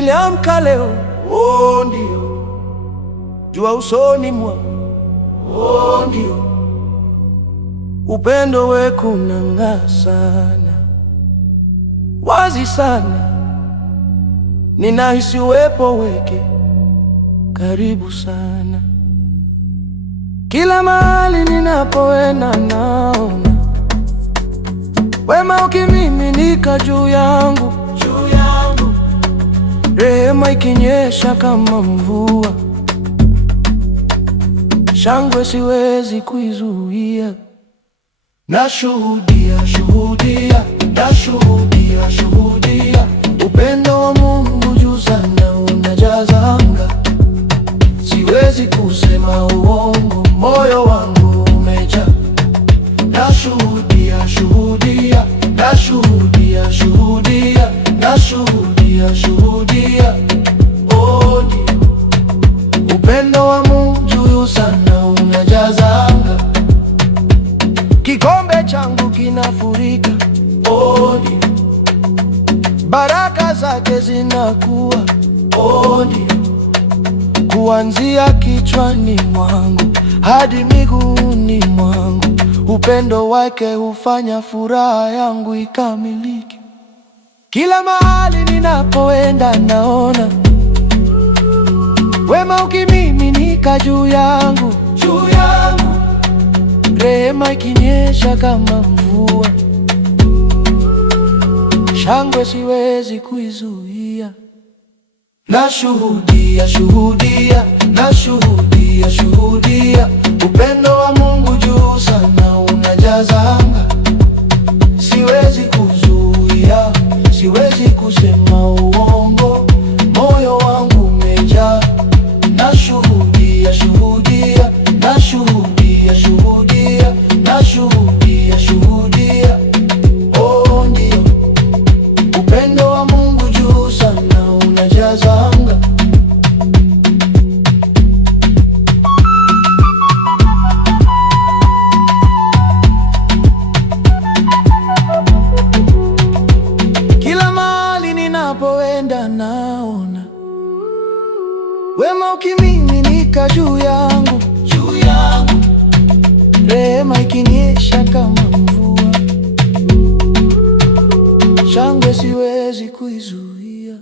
niliamka leo, oh ndio, jua usoni mwangu, oh ndio, upendo weku unang'aa sana, wazi sana, ninahisi uwepo weke karibu sana. Kila mahali ninapoenda naona wema ukimiminika juu yangu, rehema ikinyesha kama mvua, shangwe siwezi kuizuia. Nashuhudia, shuhudia, nashuhudia, shuhudia, upendo wa Mungu juu sana unajaza anga. Siwezi kusema uongo, moyo wangu umejaa. Nashuhudia, shuhudia, nashuhudia, shuhudia, nashuhudia, shuhudia, oh ndio, upendo wa Mungu juu sana unajaza anga. Kikombe changu kinafurika, oh ndio, baraka zake zinakuwa, oh ndio, kuanzia kichwani mwangu hadi miguuni mwangu, upendo wake hufanya furaha yangu ikamilike. Kila mahali ninapoenda naona wema ukimiminika juu yangu, rehema ikinyesha kama mvua, shangwe siwezi kuizuia. Nashuhudia, shuhudia, nashuhudia, shuhudia, upendo wa Mungu juu sana unajaza anga. Siwezi kuzuia, siwezi kusema uongo, moyo wangu umejaa. Nashuhudia, shuhudia, nashuhudia, shuhudia, nashuhudia, shuhudia, oh ndio, upendo wa Mungu juu sana unajaza anga. Kila mahali ninapoenda naona wema ukimiminika juu yangu, rehema ikinyesha kama mvua, shangwe siwezi kuizuia.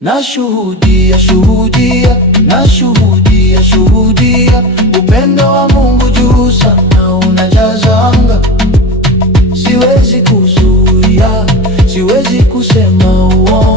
Nashuhudia, shuhudia, nashuhudia, shuhudia, upendo wa Mungu juu sana unajaza anga. Siwezi kuzuia, siwezi kusema uongo.